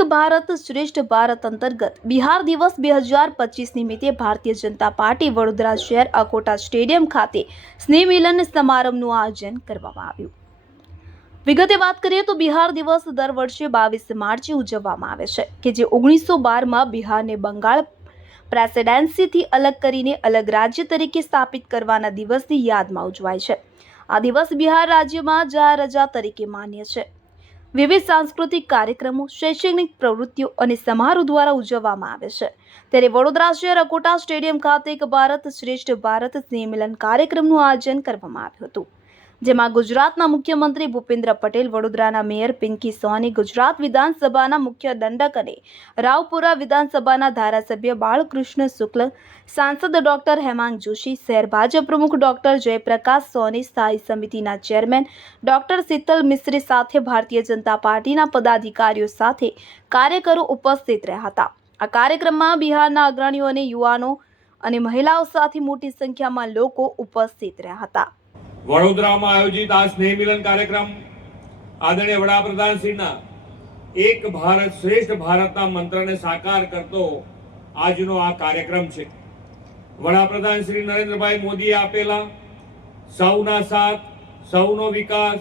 એક ભારત શ્રેષ્ઠ ભારત અંતર્ગત બિહાર દિવસ 2025 નિમિત્તે ભારતીય જનતા પાર્ટી વડોદરા શહેર અકોટા સ્ટેડિયમ ખાતે સ્નેહ મિલન સમારંભનું આયોજન કરવામાં આવ્યું। વિગતે વાત કરીએ તો બિહાર દિવસ દર વર્ષે 22 માર્ચે ઉજવવામાં આવે છે કે જે 1912માં બિહારને બંગાળ પ્રેસિડેન્સીથી અલગ કરીને અલગ રાજ્ય તરીકે સ્થાપિત કરવાના દિવસની યાદમાં ઉજવાય છે। આ દિવસ બિહાર રાજ્યમાં જાહેર રજા તરીકે માન્ય છે। વિવિધ સાંસ્કૃતિક કાર્યક્રમો, શૈક્ષણિક પ્રવૃત્તિઓ અને સમારોહ દ્વારા ઉજવવામાં આવે છે। ત્યારે વડોદરા શહેર અકોટા સ્ટેડિયમ ખાતે એક ભારત શ્રેષ્ઠ ભારત સ્નેહ મિલન કાર્યક્રમનું આયોજન કરવામાં આવ્યું હતું, જેમાં ગુજરાતના મુખ્યમંત્રી ભૂપેન્દ્ર પટેલ, વડોદરાના મેયર પિંકી સોની, ગુજરાત વિધાનસભાના મુખ્ય દંડક અને રાવપુરા વિધાનસભાના ધારાસભ્ય બાળકૃષ્ણ શુક્લ, સાંસદ ડોક્ટર હેમાંગ જોશી, શહેર ભાજપ પ્રમુખ ડોક્ટર જયપ્રકાશ સોની, સ્થાયી સમિતિના ચેરમેન ડોક્ટર શીતલ મિસ્ત્રી સાથે ભારતીય જનતા પાર્ટીના પદાધિકારીઓ સાથે કાર્યકરો ઉપસ્થિત રહ્યા હતા। આ કાર્યક્રમમાં બિહારના અગ્રણીઓ અને યુવાનો અને મહિલાઓ સાથે મોટી સંખ્યામાં લોકો ઉપસ્થિત રહ્યા હતા। વડોદરામાં આયોજિત આ સ્નેહ મિલન કાર્યક્રમ આદરણીય વડાપ્રધાન શ્રીના એક ભારત શ્રેષ્ઠ ભારતના મંત્રને સાકાર કરતો આજનો આ કાર્યક્રમ છે। વડાપ્રધાન શ્રી નરેન્દ્રભાઈ મોદીએ આપેલા સૌના સાથ, સૌનો વિકાસ,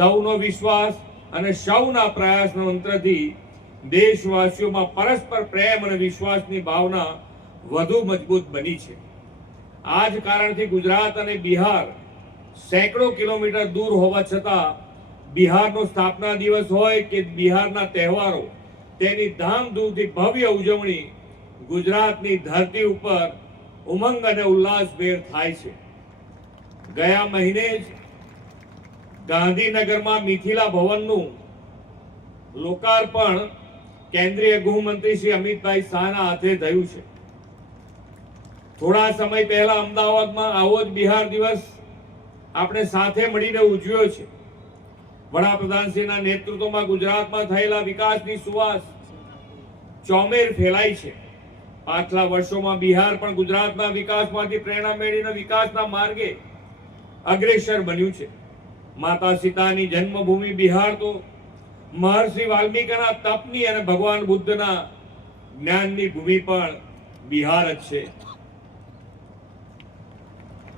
સૌનો વિશ્વાસ અને સૌના પ્રયાસના મંત્રથી દેશવાસીઓમાં પરસ્પર પ્રેમ અને વિશ્વાસની ભાવના વધુ મજબૂત બની છે। આ જ કારણથી ગુજરાત અને બિહાર સેંકડો કિલોમીટર દૂર હોવા છતાં બિહારનો સ્થાપના દિવસ હોય કે બિહારના તહેવારો, તેની ધામધૂમથી ભવ્ય ઉજવણી ગુજરાતની ધરતી ઉપર ઉમંગ અને ઉલ્લાસભેર થાય છે। ગયા મહિને જ ગાંધીનગરમાં મિથિલા ભવનનું લોકાર્પણ કેન્દ્રીય ગૃહમંત્રી શ્રી અમિતભાઈ શાહના હાથે થયું છે। થોડા સમય પહેલા અમદાવાદમાં આવો જ બિહાર દિવસ આપણે સાથે મળીને ઉજવ્યો છે। વડાપ્રધાનશ્રીના નેતૃત્વમાં ગુજરાતમાં થયેલા વિકાસની સુવાસ ચોમેર ફેલાઈ છે। પાછલા વર્ષોમાં બિહાર પણ ગુજરાતના વિકાસમાંથી પ્રેરણા મેળવીને વિકાસના માર્ગે અગ્રેસર બન્યું છે। માતા સીતાની જન્મભૂમિ બિહાર તો મહર્ષિ વાલ્મીકીના તપની અને ભગવાન બુદ્ધના જ્ઞાનની ભૂમિ પણ બિહાર જ છે।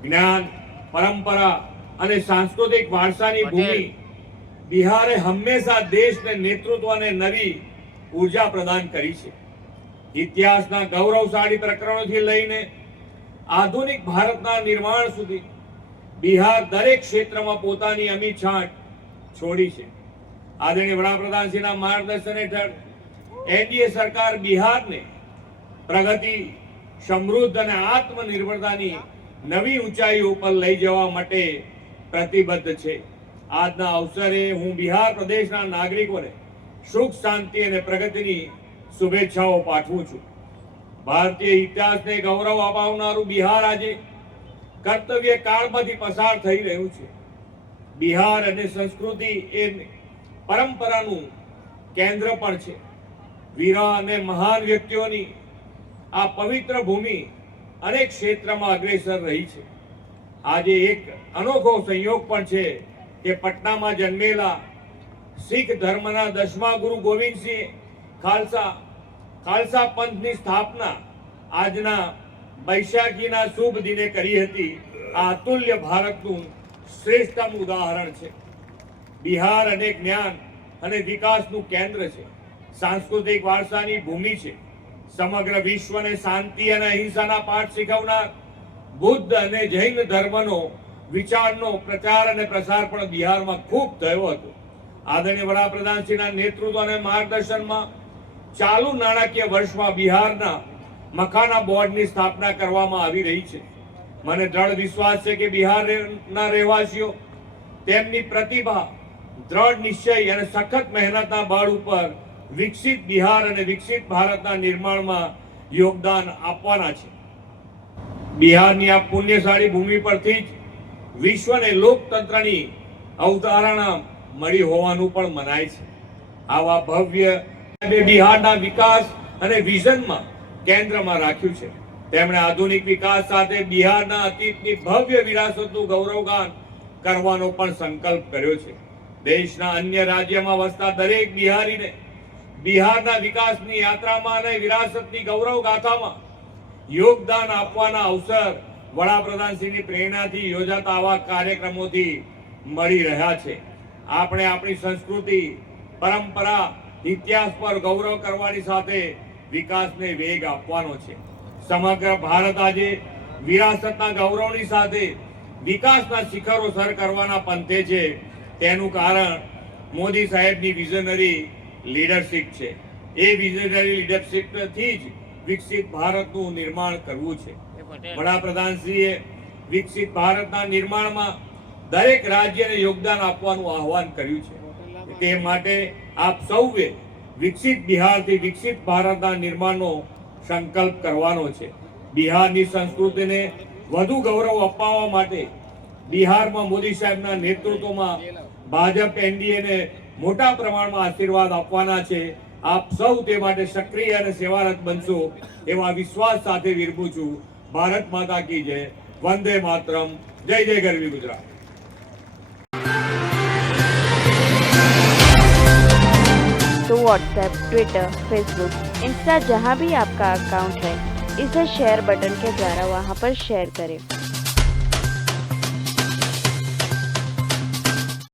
જ્ઞાન, પરંપરા અને સાંસ્કૃતિક વારસાની ભૂમિ બિહારે હંમેશા દેશને નેતૃત્વ અને નવી ઉર્જા પ્રદાન કરી છે। ઇતિહાસના ગૌરવશાળી પ્રકરણોથી લઈને આધુનિક ભારતના નિર્માણ સુધી બિહાર દરેક ક્ષેત્રમાં પોતાની અમી છાંટ છોડી છે। આદરણીય વડાપ્રધાનશ્રીના માર્ગદર્શન હેઠળ એનડીએ સરકાર બિહારને પ્રગતિ, સમૃદ્ધ અને આત્મનિર્ભરતાની નવી ઊંચાઈઓ ઉપર લઈ જવા માટે પ્રતિબદ્ધ છે। આજના અવસરે હું બિહાર પ્રદેશના નાગરિકોને સુખ, શાંતિ અને પ્રગતિની શુભેચ્છાઓ પાઠવું છું। ભારતીય ઇતિહાસને ગૌરવ અપાવનારું બિહાર આજે કર્તવ્ય કાળમાંથી પસાર થઈ રહ્યું છે। બિહાર અને સંસ્કૃતિ એ પરંપરાનું કેન્દ્ર પણ છે। વીરા અને મહાન વ્યક્તિઓની આ પવિત્ર ભૂમિ અનેક ક્ષેત્રમાં અગ્રેસર રહી છે। આજે એક અનોખો સંયોગ પણ છે કે પટનામાં જન્મેલા શીખ ધર્મના 10મા ગુરુ ગોવિંદસિંહ ખાલસા પંથની સ્થાપના આજના વૈશાખીના શુભ દિને કરી હતી। આ અતુલ્ય ભારતનું શ્રેષ્ઠતમ ઉદાહરણ છે। બિહાર અને જ્ઞાન અને વિકાસનું કેન્દ્ર છે, સાંસ્કૃતિક વારસાની ભૂમિ છે। સમગ્ર વિશ્વને શાંતિ અને અહિંસાના પાઠ શીખવનાર બુદ્ધ અને જૈન ધર્મનો વિચારનો પ્રચાર અને પ્રસાર પણ બિહારમાં ખૂબ થયો હતો। આદરણીય વડાપ્રધાનશ્રીના નેતૃત્વ અને માર્ગદર્શનમાં ચાલુ નાણાકીય વર્ષમાં બિહારના મખાના બોર્ડની સ્થાપના કરવામાં આવી રહી છે। મને દ્રઢ વિશ્વાસ છે કે બિહારના રહેવાસીઓ તેમની પ્રતિભા, દ્રઢ નિશ્ચય અને સખત મહેનતના બળ ઉપર વિકસિત બિહાર અને વિકસિત ભારતના નિર્માણમાં યોગદાન આપવાના છે। બિહારની આ પુણ્યશાળી ભૂમિ પરથી જ વિશ્વને લોકતંત્રની અવધારણા મળી હોવાનું પણ મનાય છે। આવા ભવ્ય બિહારના વિકાસ અને વિઝનમાં કેન્દ્રમાં રાખ્યું છે। તેમણે આધુનિક વિકાસ સાથે બિહારના અતીતની ભવ્ય વિરાસતનું ગૌરવગાન કરવાનો પણ સંકલ્પ કર્યો છે। દેશના અન્ય રાજ્યમાં વસતા દરેક બિહારીને બિહારના વિકાસની યાત્રામાં અને વિરાસતની ગૌરવ ગાથામાં યોગદાન આપવાના અવસર વડાપ્રધાનશ્રીની પ્રેરણાથી યોજાતા આવા કાર્યક્રમોથી મળી રહ્યા છે. આપણે આપણી સંસ્કૃતિ, પરંપરા, ઇતિહાસ પર ગૌરવ કરવાની સાથે વિકાસને વેગ આપવાનો છે. સમગ્ર ભારત આજે વિરાસતના ગૌરવની સાથે વિકાસના શિખરો સર કરવાના પંથે છે. તેનું કારણ મોદી સાહેબની વિઝનરી લીડરશિપ છે. એ વિઝનરી લીડરશિપથી જ વિકસિત ભારતનું નિર્માણ કરવું છે. વડાપ્રધાનશ્રીએ વિકસિત ભારતના નિર્માણમાં દરેક રાજ્યને યોગદાન આપવાનું આહવાન કર્યું છે. તે માટે આપ સૌએ વિકસિત બિહારથી વિકસિત ભારતના નિર્માણનો સંકલ્પ કરવાનો છે. બિહારની સંસ્કૃતિને વધુ ગૌરવ અપાવવા માટે બિહારમાં મોદી સાહેબના નેતૃત્વમાં ભાજપ એનડીએને મોટા પ્રમાણમાં આશીર્વાદ આપવાના છે. આપ સૌ તે માટે સક્રિય અને સેવારત બનશો એવા વિશ્વાસ સાથે વિરમું છું. ભારત માતા કી જય. વંદે માતરમ. જય જય ગરવી ગુજરાત. तो व्हाट्सएप, ट्विटर, फेसबुक, इंस्टा जहाँ भी आपका अकाउंट है, इसे शेयर बटन के द्वारा वहाँ पर शेयर करें